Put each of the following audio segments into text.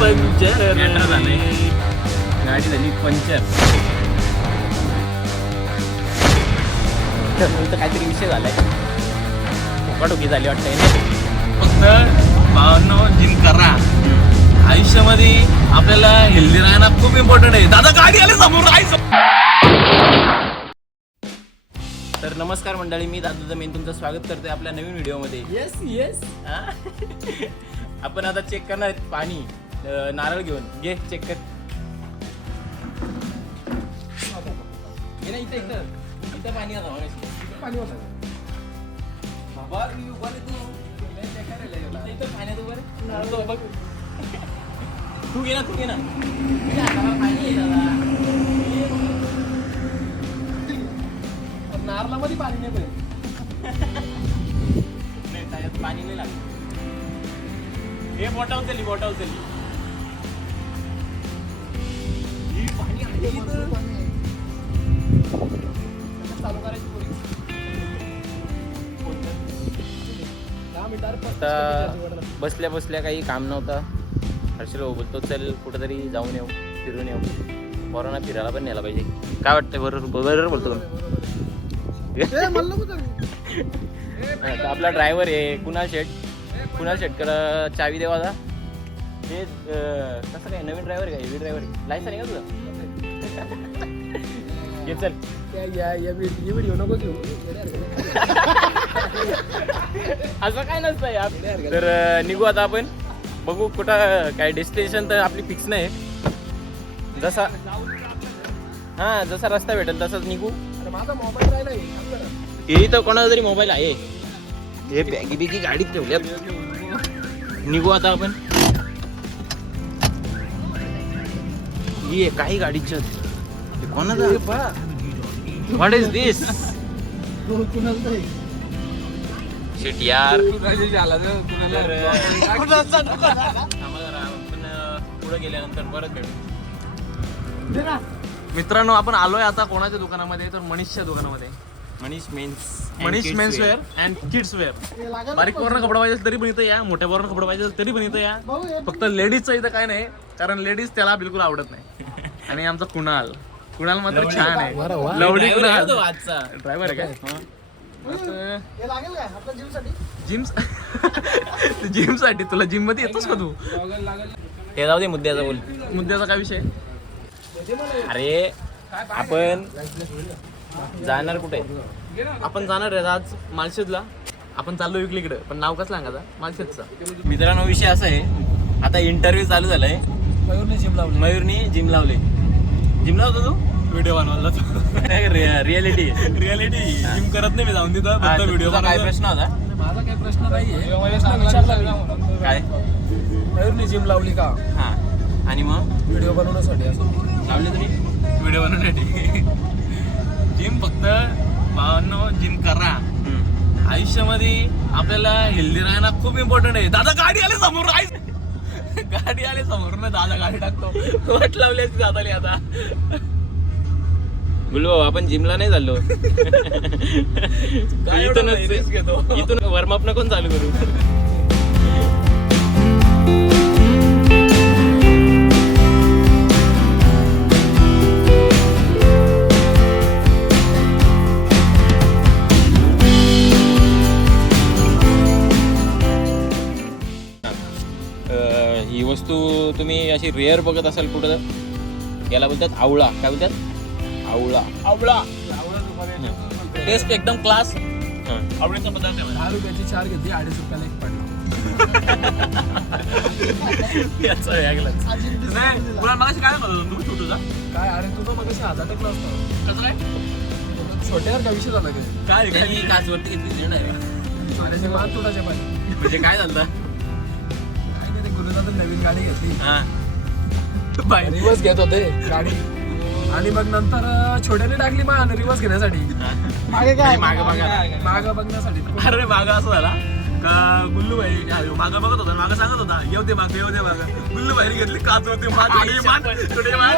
Puncture झालंय. गाडी झाली पंचर काहीतरी विषय झालाय टोकाटोकी झाली वाटतं ना फक्त भावांनो जिम करा आयुष्यामध्ये आपल्याला हेल्दी राहणं खूप इम्पॉर्टंट आहे दादा गाडी आले समोर तर नमस्कार मंडळी मी दादा मेन. तुमचं स्वागत करतोय आपल्या नवीन व्हिडिओमध्ये. येस येस आपण आता चेक करणार आहेत पाणी. अं, नारळ घेऊन. घे चेक कर. घे ना इथं इथं. इथं पाणी आता मगाशी. पाणी होतं. बाबा मी उभा रे तू. इथं इथं पाण्यात उभा रे. नारळ तो बघ तू घे ना तू घे ना. तुझ्या हाताला पाणी आहे दादा. नारळामध्ये पाणी नाही पाहिजे नाही त्याच्यात पाणी नाही लागत. हे बोटा उचलली बोटा उचलली आता बसल्या बसल्या काही काम नव्हतं. हर्षल भाऊ बोलतो चल कुठेतरी जाऊन येऊ फिरून येऊ. पोरांना फिरायला पण न्यायला पाहिजे. काय वाटतं बरोबर बरोबर बोलतो आपला ड्रायव्हर आहे कुणाल शेट. कुणाल शेटकर चावी देवा जा. हे अं, कसं काय नवीन ड्रायव्हर काय हेवी ड्रायव्हर लायसन आहे का तुझं? ये चल. या या व्हिडिओ नको घेऊ. असं काय नसतं यार. तर निघू आता आपण. बघू कुठं काय डेस्टिनेशन तर आपली फिक्स नाही. जसा हा जसा रस्ता भेटेल तसाच निघू. अरे माझा मोबाईल राहिला. हे तर कोणाचा तरी मोबाईल आहे. हे बॅगी बिगी गाडीत ठेवल्यात. निघू आता आपण. ये काही गाडीच्या हे कोणाचा. What is this. शिट यार. पुढे गेल्यानंतर परत भेटू. दे ना. मित्रांनो आपण आलोय आता कोणाच्या दुकानामध्ये? तर मनीषच्या दुकानामध्ये. Manish mens. Manish mens wear and kids wear बारीक पोरांना कपडे पाहिजे तरी पण इथं या. मोठ्या पोरांना कपडे पाहिजे तरी पण इथं या. फक्त लेडीजचं इथं काय नाही कारण लेडीज त्याला बिलकुल आवडत नाही. आणि आमचा कुणाल. कुणाल मात्र छान आहे. लवडी कुणाल? आजचा. ड्रायव्हर आहे काय? हे जिम जिमसाठी तुला जिममध्ये येतोस का तू? हे जाऊ दे मुद्द्याचा बोल. मुद्द्याचा काय विषय? अरे आपण जाणार कुठे? आपण जाणार आहे आज मालशेजला आपण चाललो इकडे पण नाव कसं सांगायचं? मालशेजचा मित्रांनो विषय असा आहे. आता इंटरव्ह्यू चालू झालाय. मयूरने जिम लावली. मयूरनी जिम लावले. जिम लावतो तू? व्हिडिओ बनवायला रियालिटी रियालिटी जिम करत नाही मी जाऊन तिथं फक्त व्हिडिओ काय प्रश्न होता? माझा काही प्रश्न काय? मयूरने जिम लावली का? हा. आणि मग? व्हिडिओ बनवण्यासाठी असं. लावले तुम्ही व्हिडिओ बनवण्यासाठी. जिम फक्त भावांनो जिम करा. आयुष्यामध्ये आपल्याला हेल्दी राहणं खूप इम्पॉर्टंट आहे. दादा गाडी आले समोर. राहायचं गाडी आले समोर ना दादा गाडी टाकतो. वाट लावली असती दादाली आता? गुलू भाऊ आपण जिमला नाही चाललो. इथून इथून वॉर्मअप नको चालू करू? अशी रेअर बघत असाल कुठं याला बोलतात आवळा. काय बोलतात? आवळा. आवळा. टेस्ट एकदम क्लास हां. आवडीचा पदार्थ आहे. दहा रुपयाची चार घेतली अडीच रुपयाला एक पडला. याचा वेगळाच. नाही काय म्हणत तू छोटूचा काय? अरे टेकला असतो. कसं काय? छोट्यावर का विषय झाला काय? काय रे, त्यांनी काय काचवरती घेतली नाही direct. छोट्याचे मान तुटाचे पाहिजे म्हणजे काय झालं? काय नाही तर नवीन गाडी घेतली. हा. बाई रिवर्स घेत होते. गाडी. आणि मग नंतर छोट्याने टाकली मान रिवर्स घेण्यासाठी. मागे म्हणजे मागं बघा. माग बघण्यासाठी. अरे मागं असं झाला का गुल्लू भाई मागं बघत होता मागं सांगत होता. येऊ दे मागं येऊ दे मागं. गुल्लू भाई घेतली काच होती मान थोडी मान थोडी मान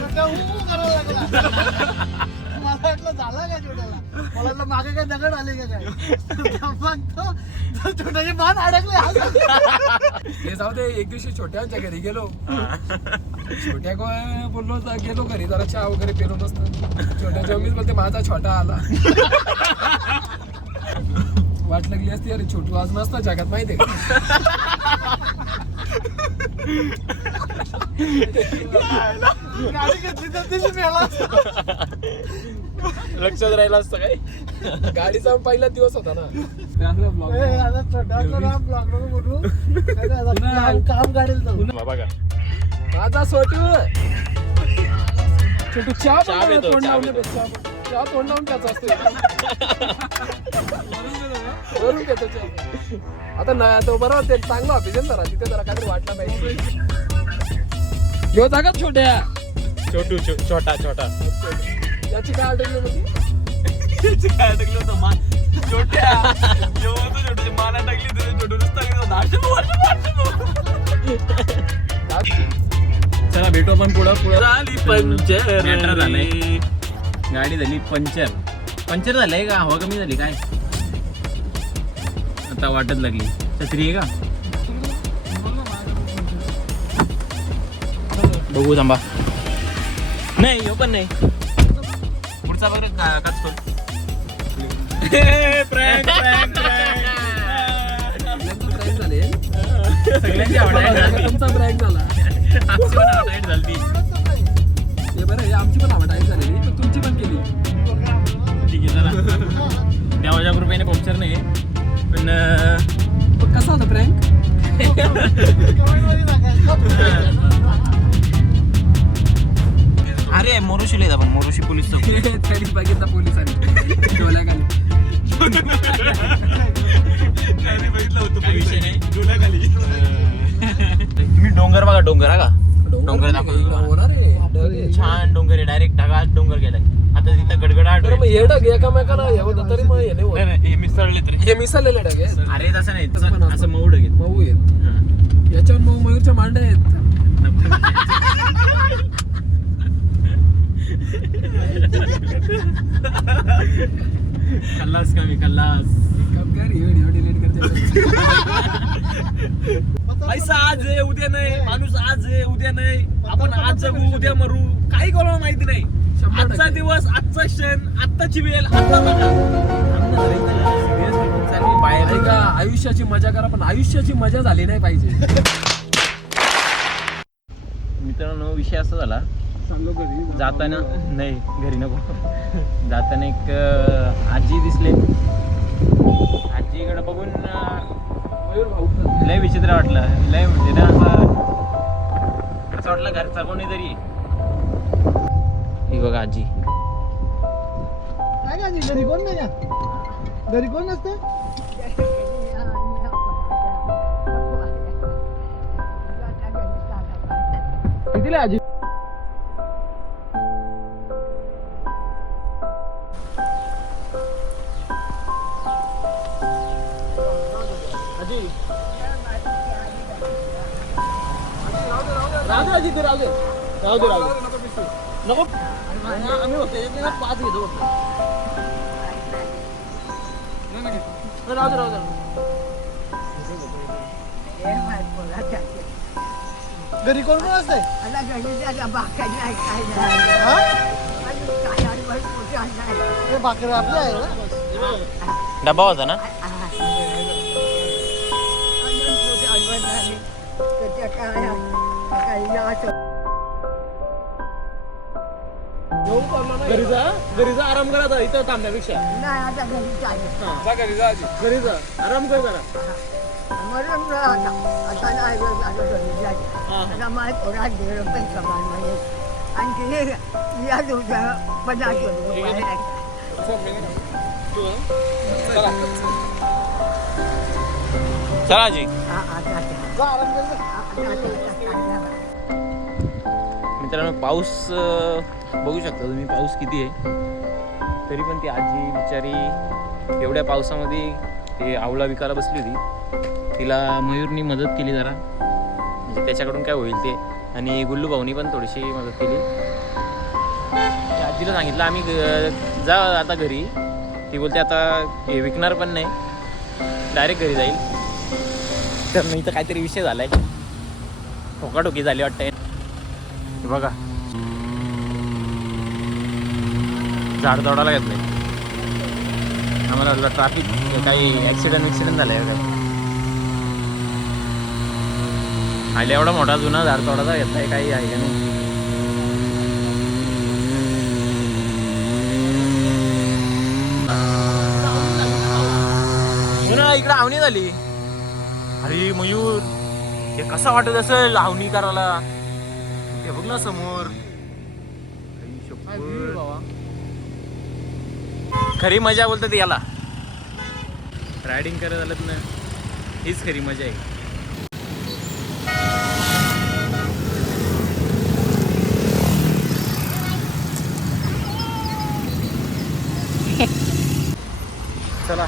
छोटा करायला लागला? वाटलं झाला का छोट्याला? मला मागे काय दगड आले का काय? मग तो छोट्याचे मान अडकले. हे जाऊ दे एक दिवशी छोट्यांच्या घरी गेलो. छोट्या बोललो गेलो घरी जरा चहा वगैरे पेलो मस्त छोट्याच्या मीच बोलते माझा छोटा आला. वाट लागली असती अरे छोटू आज नसता जगात माहितीये गाडी घेतली तर दिवशी मेला लक्षात राहिलं असतं काय? गाडीचा पहिला दिवस होता ना. काम- काम गाडीला जाऊ बाबा का माझा छोटू छोटू चहा चहा चहा तोंड लावून त्याचा असतो वरून घेतो चहा. आता नाही तो बरोबर ते चांगलं ऑफिस ना जरा तिथे जरा काहीतरी वाटलं पाहिजे. घेऊ जागा छोट्या. छोटू छोटा छोटा. याची काय अडकली त्याची काय अडकलं होतं मान छोट्या. जेव्हा होतं छोट्याची मान अडकली त्याचं छोटू नुसतं लागलं होतं. आशू, आशू, आशू. चला भेटू आपण पुढं पुढं. झाली पंचर झालंय. गाडी झाली पंचर. पंचर झालंय का? हवा कमी झाली काय? आता वाटत लागली. छत्री आहे का? बघू थांबा. नाही हो पण नाही. पुढचा बघ का काच. सगळ्यांचा झाले आवड तुमचा प्रँक झाला. झाली बरं हे आमची पण आवड आहे झालेली पण तुमची पण केली. ठीक आहे चला. देवाच्या कृपेने पंक्चर नाही पण कसा होता प्रँक अरे मोरुशीला येत आपण मोरुशी पोलीस चौक. त्यांनी बघितला पोलिसांनी. डोल्याखाली बघितलं होतं विषय नाही. डोल्याखाली. तुम्ही डोंगर बघा डोंगर हा का? डोंगर दाखव होणार आहे. छान डोंगर आहे डायरेक्ट ढगात डोंगर गेलाय. आता तिथं गडगडाट बरं मग हे डग एकामेकाला हे होतं तरी मग हे नाही होत. नाही, नाही, हे मिसळले तर. हे मिसळलेले डग आहे अरे तसं नाही तसं पण तसं- असतं. असं मऊ डग मऊ आहेत. याच्यावर मग मयूरच्या मांड्या आहेत. कल्लास कमी कल्लास कम कर व्हिडिओ डिलीट करते. पैसा आज आहे उद्या नाही. माणूस आज आहे उद्या नाही. आपण आज जगू उद्या मरू. काही कोणाला माहिती नाही. आजचा. दिवस आजचा क्षण आत्ताची वेळ बाहेर. का आयुष्याची मजा करा पण आयुष्याची मजा झाली नाही पाहिजे. मित्रांनो विषय असा झाला. जाताना नाही घरी नको. जाताना एक आजी दिसले. आजीकडे बघून लय विचित्र वाटलं. लय म्हणजे ना असं असं वाटलं घरचा कोणीतरी ही बघा आजी. काय गाडी घरी कोण नाही का घरी कोण नसतं? कितीला आजी? राहू दे आजी ते राहू दे. राहू दे राहू दे. नको आम्ही होते. एक ना पाच घेतो फक्त. नाही, राहू दे राहू दे घरी कोण कोण असतंय? हा? हे भाकरी आपली आहे ना? डबा होता ना? घरी जा घरी जा आराम करा आता इथं थांबण्यापेक्षा. जा घरी जा आजी घरी जा आराम कर जरा. आणखी या दिवसा पन्नास रुपये चला. आजी. जा. आराम कर. मित्रांनो पाऊस बघू शकता तुम्ही पाऊस किती आहे. तरी पण ती आजी बिचारी एवढ्या पावसामध्ये ते आवळा विकायला बसली होती. तिला मयूरनी मदत केली जरा. म्हणजे त्याच्याकडून काय होईल ते. आणि गुल्लू भाऊनी पण थोडीशी मदत केली. त्या आजीला सांगितलं आम्ही ग- जा आता घरी. ती बोलते आता हे विकणार पण नाही. डायरेक्ट घरी जाईल. तर मी तर काहीतरी विषय झालाय. ठोकाठोकी झाली वाटतं बघा. झाड येत नाही आम्हाला वाटलं ट्राफिक काही ॲक्सिडेंट विक्सिडेंट झालं आहे काय? आले एवढा मोठा जुना झाड तोडायचा नाही काही आहे का नाही? इकडे आवणी झाली. अरे मयूर हे कसं वाटत असेल आवणी करायला? ते बघ ना समोर. खरी मजा बोलतात याला. रायडिंग करत आलं ना हीच खरी मजा आहे. चला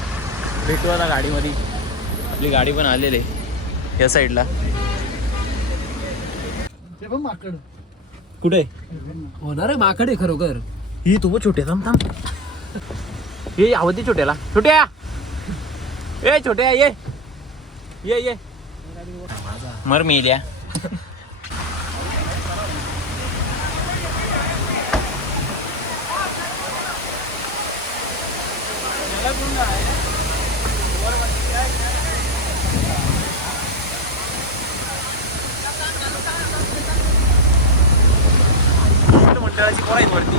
भेटू आता गाडीमध्ये. आपली गाडी पण आलेली आहे या साईडला माकड. कुठे? होणार आहे माकडे खरोखर. ही तू छोटे थांब थांब. ये आवाज दे छोट्याला. छोट्या! ए छोट्या ये. ये ये. मर मेल्या मंडळाची पोरं आहेत वरती.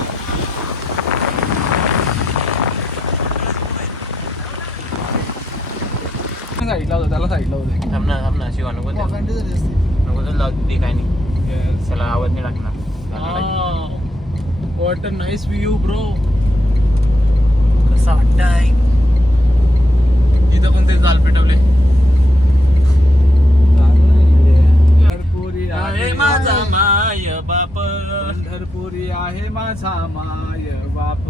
साईडला होता त्याला साईडला होता. थांब ना थांब ना शिवा नको नको तर लावू दे काय नाही. त्याला आवाज नाही टाकणार what a nice view bro कसा वाटतंय? इथं पण ते जाल पेटवले पंढरपुरी आहे माझा माय बाप. पंढरपुरी आहे माझा माय बाप.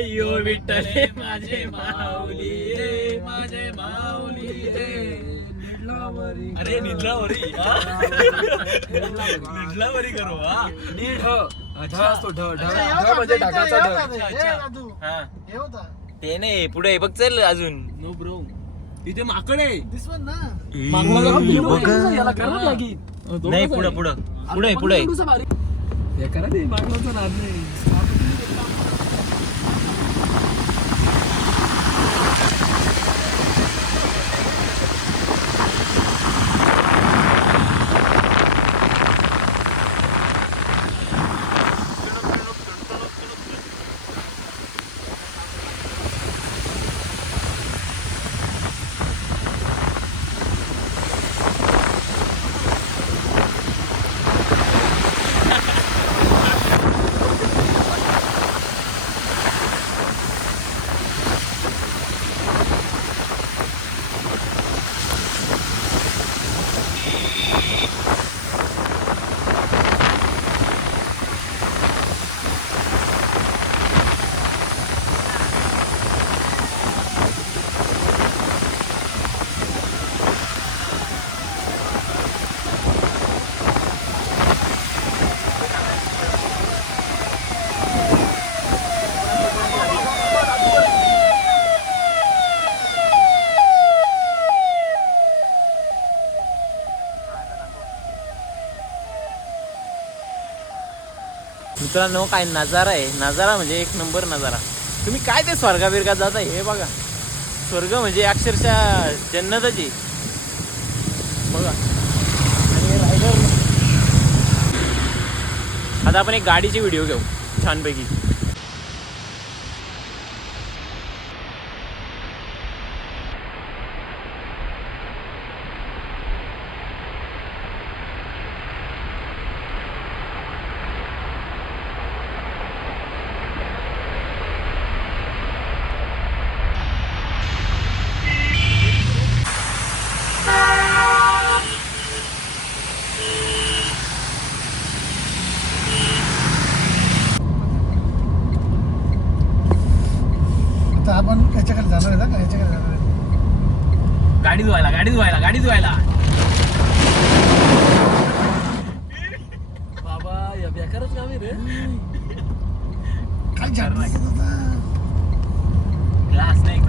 यो विठ्ठले माझे माऊली रे माझे माऊली रे. निडलावरी अरे निद्रावरी हा? निद्रावरी करू हा ढ ढ असतो ढ ढ. अच्छा, हे ढ म्हणजे ढगाचा हे ढ. हे राजू, हा हे होता. ते नाही पुढे बघ चल अजून. नो ब्रो इथे माकड आहे दिस वन ना. याला करा ना लागेल. नाही पुढं पुढं पुढे पुढे. हे करा ते नाद नाही मित्रांनो काय नजारा आहे. नजारा म्हणजे एक नंबर नजारा. तुम्ही काय ते स्वर्गा बिर्गात जाता हे बघा. स्वर्ग म्हणजे अक्षरशः जन्नतच आहे. बघा. आणि रायडर आता आपण एक गाडीची व्हिडिओ घेऊ छानपैकी आता आपण याच्याकडे जाणार आहे ना? का याच्याकडे जाणार आहे. गाडी धुवायला गाडी धुवायला गाडी धुवायला. बाबा या बेकारच काम आहे रे. काय झाड दिसत होता ग्लास नाही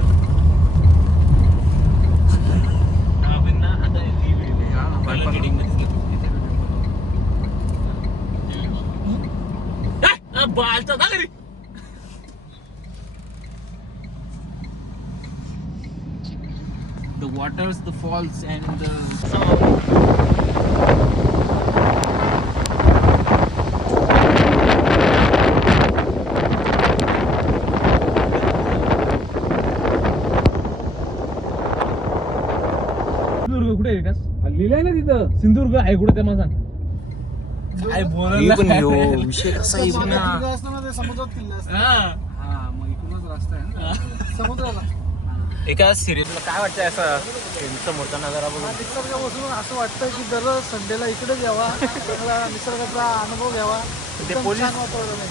आपण ना आता मध्ये. ए, बालचा जा घरी. Waters, the falls and the Sindhudurg कुठे आहे का लिहिलंय ना तिथं. सिंधुदुर्ग आहे कुठे ते मला सांग. काय बोलायला. विषय कसा समुद्रात किल्ला असतो ना ते समुद्रात किल्ला असतो हा मग इकडूनच रस्ता आहे ना. समुद्राला. एका सिरियसला काय वाटतंय असं? समोरचा नजारा बघून. निसर्ग बसून असं वाटतं की दररोज संडेला इकडेच यावा चांगला निसर्गाचा अनुभव घ्यावा. एकदम पोलीस- छान वातावरण आहे.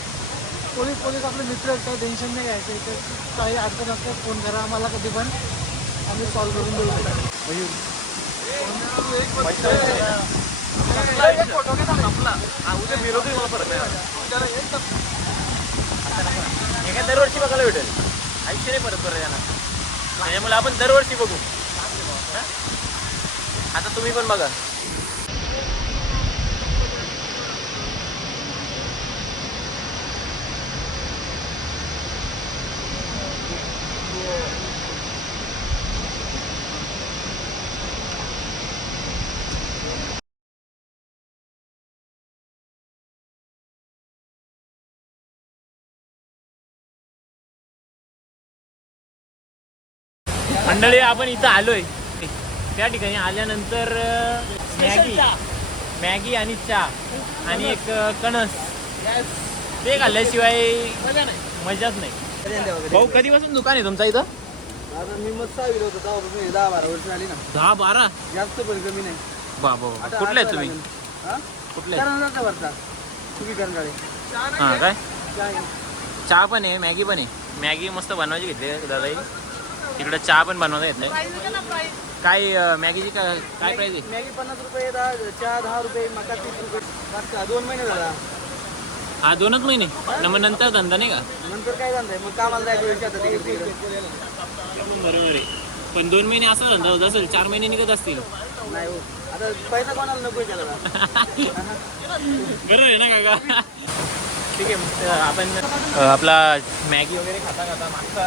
पोलीस पोलीस आपले मित्र आहेत काही टेन्शन नाही घ्यायचं. इथे काही अडचण असते फोन करा आम्हाला कधी पण. आम्ही सॉल्व्ह करून देऊ दरवर्षी बघायला भेटेल. आयुष्य नाही परत यांना त्याच्यामुळे आपण दरवर्षी बघू. आता तुम्ही पण बघा. मंडळी आपण इथं आलोय. त्या ठिकाणी आल्यानंतर मॅगी. मॅगी आणि चहा आणि एक कणस. ते खाल्ल्याशिवाय मजाच नाही. भाऊ कधीपासून दुकान आहे तुमचं इथं? मी मस्त सहावीला होतो. तेव्हापासून दहा बारा वर्ष आली ना. दहा बारा? जास्त पण कमी नाही. बाबा कुठले आहेत तुम्ही? कुठले? भरता तुम्ही हा काय? चहा पण आहे मॅगी पण आहे. मॅगी मस्त बनवायची घेतली दादा तिकडे चहा पण बनवता येत नाही. काय मॅगीची का काय प्राईस आहे? मॅगी पन्नास रुपये दहा चहा दहा रुपये मका तीस रुपये. मागचा दोन महिने झाला. हा दोनच महिने? न मग नंतर धंदा नाही का? नंतर काय झालंय मग कामाला जायचं वेळ आता तिकडे तिकडे. बरोबर आहे. पण दोन महिने असा धंदा होत असेल चार महिने निघत असतील. नाही हो. आता पैसा कोणाला नको त्याला. बरोबर आहे ना काका? ठीक आहे मग आपण आपला मॅगी वगैरे खाता खाता मागचा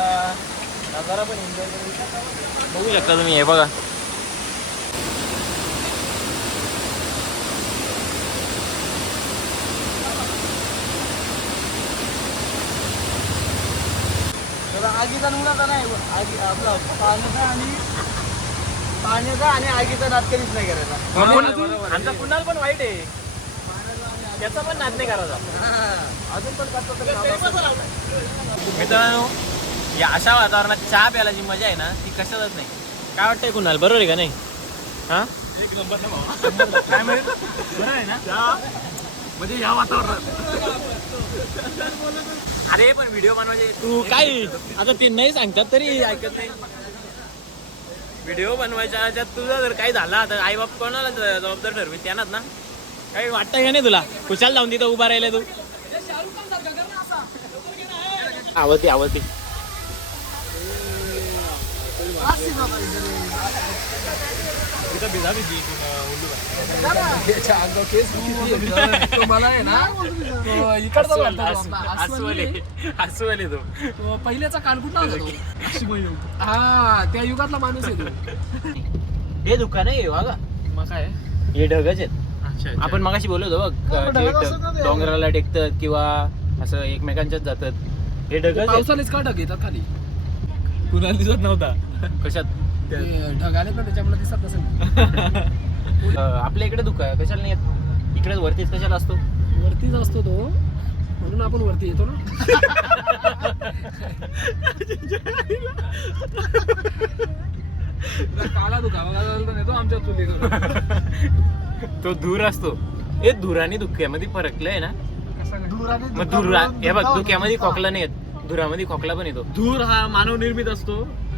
नजारा पण एन्जॉय करू बघू शकता तुम्ही हे बघा. आगीचा नुकसान नाही आगी आपला पाण्याचा आणि पाण्याचा आणि आगीचा नाद कधीच नाही करायचा. आमचा कुणाल पण वाईट आहे. त्याचा पण नाद नाही करायचा. अजून पण. मित्रांनो या अशा वातावरणात चहा प्यायला जी मजा आहे ना ती कशातच नाही. काय वाटतंय कुणाल? बरोबर आहे का नाही? हा? एक नंबर ना भावा काय आहे ना? म्हणजे या वातावरणात. अरे पण व्हिडिओ बनवायचे. तू काय? आता ते नाही सांगतात तरी ऐकत नाही. व्हिडिओ बनवायच्या ह्याच्यात तुझं जर काही झालं आता आई बाप कोणाला ज- जबाबदार ठरवी? त्यांनाच ना. काही वाटतंय का नाही तुला? कुशाल जाऊन तिथं उभा राहिला तू. आवडती आवडती. मला आहे ना तो इकडचा वाटतो तो आपला, अस्वले अस्वली. अस्वले तो तो पहिल्याचा काल कुठला होता तो हा त्या युगातला माणूस आहे तो हे दुकान आहे बघा मग काय हे ढगच आहेत आपण मगाशी बोललो होतो बघ हा, पण जे ढगात असतात ना ढग ते. डोंगराला टेकतात किंवा असं एकमेकांच्याच जातात हे ढगच आहेत. का ढग येतात खाली कुणाला दिसत नव्हता. कशात? ते ढग आले ना त्याच्यामुळे दिसत नसेल. अं, आपल्या इकडे दुकान कशाला नाही येत? इकडे वरतीच कशाला असतो? वरतीच असतो तो. म्हणून आपण वरती येतो ना. काला दुखावा येतो आमच्या चुलीवर. तो धूर असतो. हे धुराने धुक्यामध्ये फरकलंय ना. मग धुरा हे बघ धुक्यामध्ये होतो. खोकला नाही येत. धुरामध्ये खोकला पण येतो. धूर हा मानव निर्मित असतो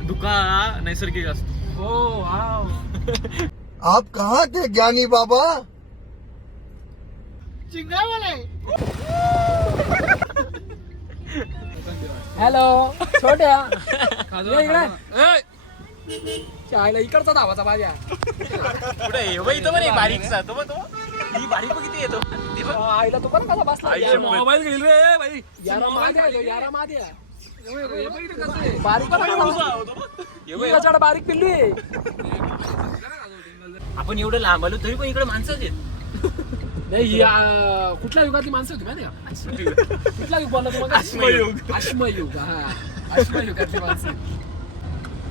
धुका हा नैसर्गिक असतो. हो वाव. आप कहाँ थे ज्ञानी बाबा? चिंगावाले. हॅलो छोट्या. ये इकडे. ए! चायला इकडचा धावाचा माझ्या कुठे इथं पण एक बारीकसा तो बघ तो ही बारीक बघ किती येतो. ते बघ. आईला तू पण कसा बसला? आई. मोबाईल घेईल रे बाई. यारा माद्या आहे तो, यारा माद्या बारीक पण हे बघ, ही गजाड बारीक पिल्लू आहे. आपण एवढं लांब आलो तरी पण इकडे माणसंच आहेत. नाही ही आ, कुठल्या युगातली माणसं होती माहिती का? कुठला युग बोलला तुम्हाला? अश्मयुग. अश्मयुग हा. अश्मयुगातली माणसं.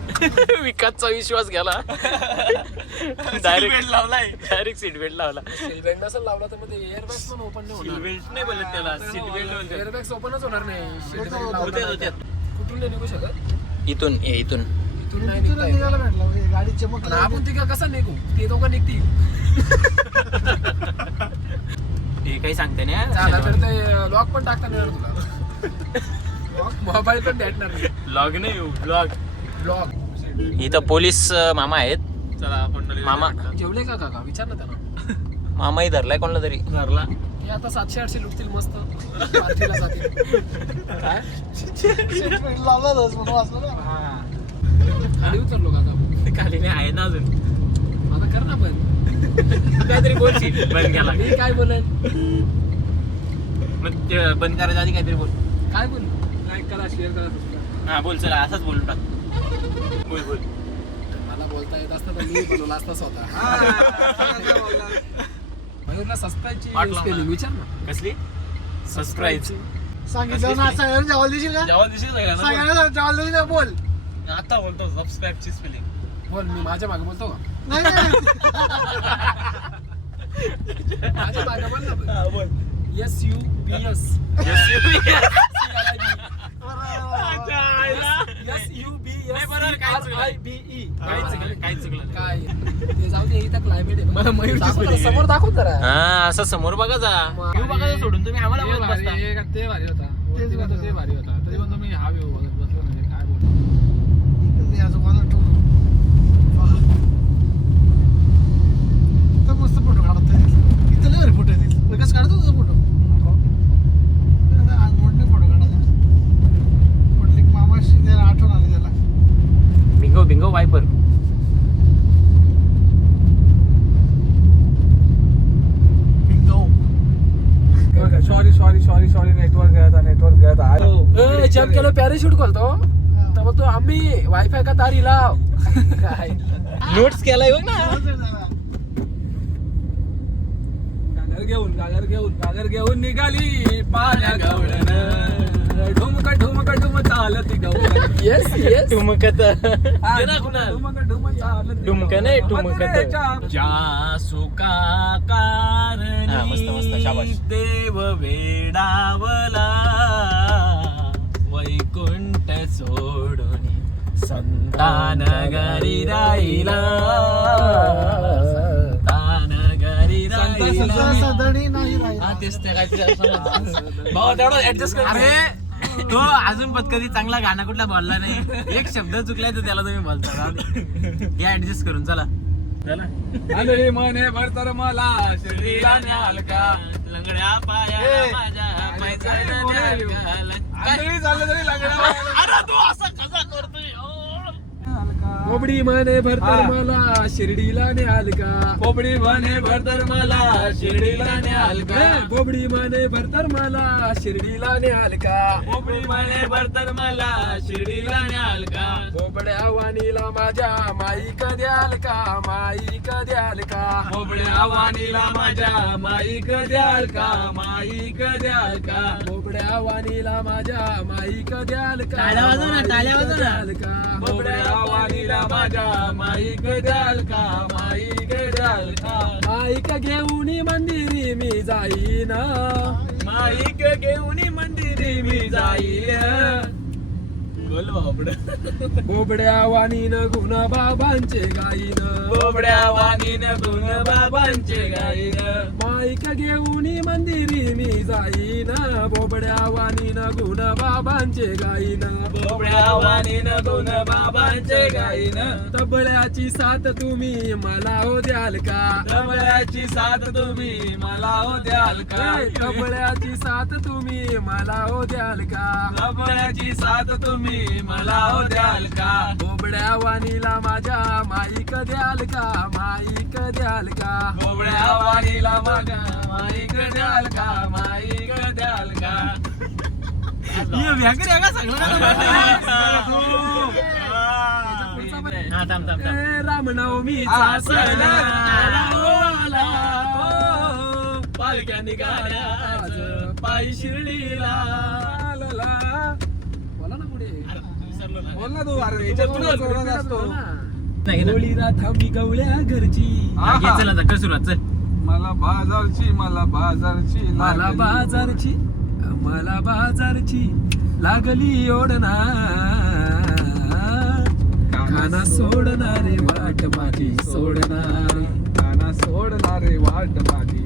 विकासचा विश्वास गेला डायरेक्ट लावलाय. डायरेक्ट सीट बेल्ट लावला. सीट बेल्ट नसेल लावला तर मग ते एअरबॅग्स पण ओपन नाही सीट होणार बेल्ट नाही बोलत त्याला. सीट बेल्ट एअरबॅग्स ओपनच होणार नाही. सीट होत्यात कुठून नाही निघू शकत? इथून हे इथून. इथून नाही निघायला. भेटला गाडी आपण तिघं कसं निघू? ते दोघं निघतील. हे काही सांगते झाला तर नाही ते लॉक पण टाकता येणार तुला. मोबाईल पण भेटणार नाही. ब्लॉग नाही ब्लॉग लॉक इथं पोलीस मामा आहेत. चला आपण मामा. जेवले का काका? विचार ना त्यांना मामाही धरलाय कोणाला तरी. धरला. हे आता सातशे आठशे लुटतील मस्त. खाली उतरलो काका. खाली नाही आहे ना अजून. आता कर ना पण काहीतरी बोलशील. बंद केला मी काय मग बंद करायच्या आधी काहीतरी बोल. काय बोल? लाईक करा शेअर करा. हा बोल चला असंच बोलून टाक. मला बोलता येत असतं तर मी बोलवला असता स्वतः. मयूरला सबस्क्राईबची आठ लावा. स्पेलिंग विचार ना. कसली? सबस्क्राईब सांगितलं ना सगळ्यांना जेवायला देशील का? जेव्हा दिवशी जायला ना सगळ्यांना जेवायला देशील का? बोल. आता बोलतो सबस्क्राईब ची स्पेलिंग बोल मी माझ्या मागे बोलतो का? नाही नाही. माझ्या मागे बोल ना बोल. S U B S S U B नाही, एस बरोबर, काय चुकलं? आय बी ई काय चुकलं काय? चुकलं काय ते जाऊ दे इथं क्लायमेट आहे. मला मयूरची दाखव जरा, spelling समोर दाखव जरा. हा असं समोर बघा जा. मग- व्ह्यू बघा सोडून तुम्ही आम्हाला ते भारी बसता. आहे का ते भारी होता. तेच ते. भारी होता. तरी पण तुम्ही हा बघत बसलो म्हणजे काय बोलतो. मस्त फोटो काढता येईल इथं लय भारी फोटो येतील विकास काढतो तुझा फोटो आज मोठे फोटो काढायचे. म्हटले मामाशी त्याला आठवण आली. Bingo bingo wiper sorry sorry sorry sorry network गया था नेटवर्क गया था। जब केलं पॅराशूट खोलतो? तर मग तो आम्ही वायफाय का तारी लाव नोट्स केलाय बघ ना. गागर घेऊन गागर घेऊन गागर घेऊन निघाली पाण्या गवळण ढुमक ढुमक ढुम चालती गवळण येस येस चालती टुमक नाही, गवळण. टुमकत. मथुरेच्या ज्या सुका मस्त, मस्त, शाबास. देव वेडावला वैकुंठ सोडून संतान घरी राहिला संतान घरी राहिला सदणी नाही राहिला. हा तेच काहीतरी असं भाऊ तेवढं ऍडजस्ट कर. अरे तो अजून पण कधी चांगला गाणं कुठला बोलला नाही एक शब्द चुकलाय तर त्याला तुम्ही बोलता राहू दे. या ऍडजस्ट करून चला आंधळी मने भरतर मला शिर्डीला न्याल का लंगड्या पाया माझ्या पायचा? न्याल का? चाललं तरी अरे तू असं कसा करतोय. कोबडी मने भरतर मला शिर्डीला न्याल का? कोबडी म्हणे भरतर मला शिर्डीला न्याल का? कोबडी मने भरतर मला शिर्डीला न्याल का? कोबडी म्हणे भरतर मला शिर्डीला न्याल का? कोबड्या वाणीला माझ्या माईक द्याल का? माईक द्याल का? कोबड्या वाणीला माझ्या माईक द्याल का? माईक द्याल का? कोबड्या वाणीला माझ्या माईक द्याल का? टाळ्या वाजव ना, टाळ्या वाजव ना. द्याल का? कोबड्या वाणीला माझ्या माईक द्याल का? माईक द्याल का? माईक घेऊन मंदिरी मी जाईन. माईक घेऊन मंदिरी मी जाईल बोल बापड बोबड्या वाणीन गुण बाबांचे गाईन. बोबड्या वाणीन गुण बाबांचे गाईन. माईक घेऊन मंदिरी मी जाईन. बोबड्या वाणीन गुण बाबांचे गाईन. बोबड्या वाणीन गुण बाबांचे गाईन. तबळ्याची साथ तुम्ही मला हो द्याल का? तबळ्याची साथ तुम्ही मला हो द्याल का? ए, तबळ्याची साथ तुम्ही मला हो द्याल का? तबळ्याची साथ तुम्ही मला हो द्याल का? बोबड्या वाणीला माझ्या माईक द्याल का? माईक द्याल का? बोबड्या वाणीला मागा माईक द्याल का? माईक द्याल का? ए, रामनवमीचा सण हो पालख्या निघाल्या पायी शिर्डीला. बोल ना तू अरे याच्यातून जोरात असतो. होळीला थांबी गवळ्या घरची. मला बाजारची मला बाजारची मला बाजारची मला बाजारची लागली ओढना खाना सोडणारे वाट माझी सोडणारे. गाणं सोडणारे वाट माझी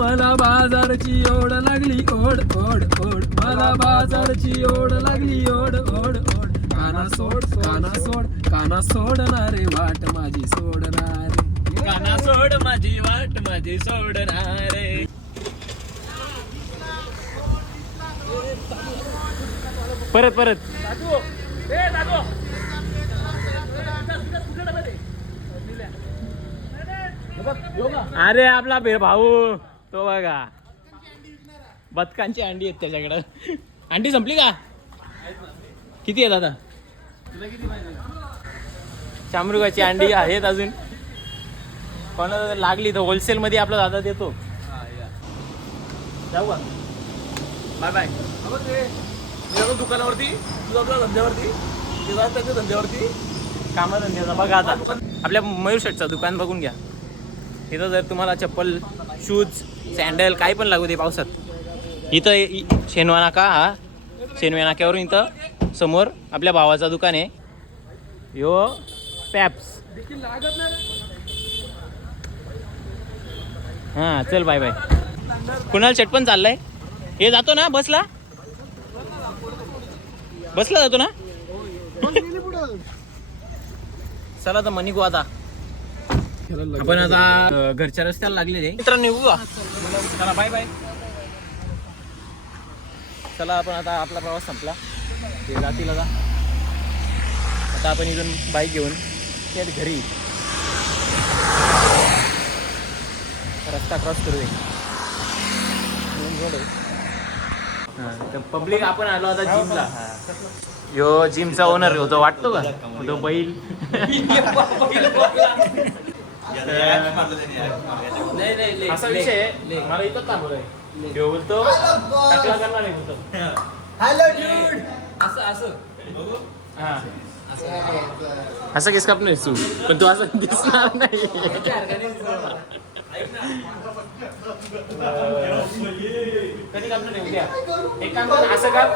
मला बाजारची ओढ लागली ओढ ओढ ओढ. मला बाजारची ओढ लागली ओढ ओढ ओढ. काना सोड काना सोड काना सोडणारे वाट माझी सोडणारे. गाणं सोड माझी वाट माझी सोडणारे. परत परत. अरे आपला बे भाऊ. तो बघा. बदकांची अंडी आहेत त्याच्याकडं. अंडी संपली का? किती आहेत आता? चामरुगाची अंडी आहेत अजून. कोणाला लागली तर होलसेल मध्ये आपला दादा देतो. जाऊ का? बाय बाय दुकानावरती आपल्या धंद्यावरती त्यांच्या धंद्यावरती. कामधंद्याचा. बघा आता. आपल्या मयूर शेटचं दुकान बघून घ्या. इथं जर तुम्हाला चप्पल शूज सँडल काही पण लागू दे पावसात. इथं शेनवा नाका हा. शेनव्या नाक्यावरून इथं समोर आपल्या भावाचा दुकान आहे. यो पॅप्स हां चल बाय बाय कुणाल शेट पण चाललाय? हे जातो ना बसला. बसला जातो ना? चला तर मनी गो आता. आपण आता घरच्या रस्त्याला लागलेले मित्रांनो निघू का? चला बाय बाय चला आपण आता आपला प्रवास संपला. ते जातील आता. आता आपण इथून बाईक घेऊन थेट घरी. रस्ता क्रॉस करू दे. रोड आहे हां, पब्लिक आपण आलो आता जिमला यो जिमचा ओनर होतो वाटतो का? तो बैल. असा विषय आहे, मला इथं थांबवलंय. ह्यो बोलतो टाकला करणार आहे बोलतो. हा. असं. केस कापणार तू. पण तू असं दिसणार नाही. कधी कापणार आहे उद्या? एक काम कर असं काप.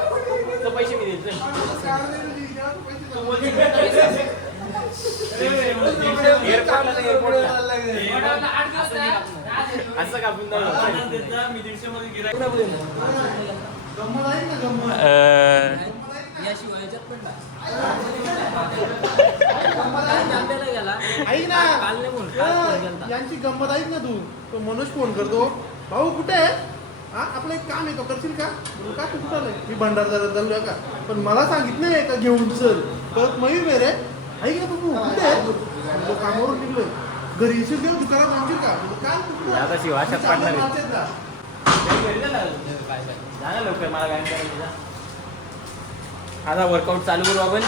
तर पैसे मी देतो नाही. असं कापून ऐक ना यांची गंमत ऐक ना तू तो मनोज फोन करतो भाऊ कुठे आहे हा आपलं एक काम आहे तो करशील का का तू कुठं मी भंडारदारा का पण मला सांगितलं नाही का घेऊन चल परत मयूर मेरे ऐक ना बाबू कुठे आहे म्हणलं, कामावरून निघलोय घरी येशील किंवा दुकानात आणशील का म्हणलं, काय तू कुठं? आता शिवाशात चाललोय पाडणार आहे. मार्केटला. जा ना लवकर मला व्यायाम करायचं जा. आता वर्कआउट चालू करू आपण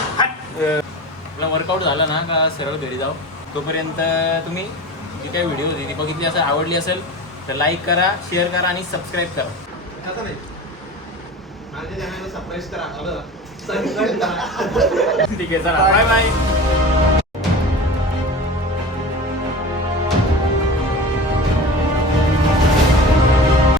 वर्कआउट झाला ना का सरळ घरी जाऊ तोपर्यंत तुम्ही जी काही व्हिडिओ होती ती बघितली असेल आवडली असेल तर लाईक करा शेअर करा आणि सबस्क्राईब करा आता नाही माझ्या चॅनलला सरप्राईज करा आलं. ठीक आहे चला बाय बाय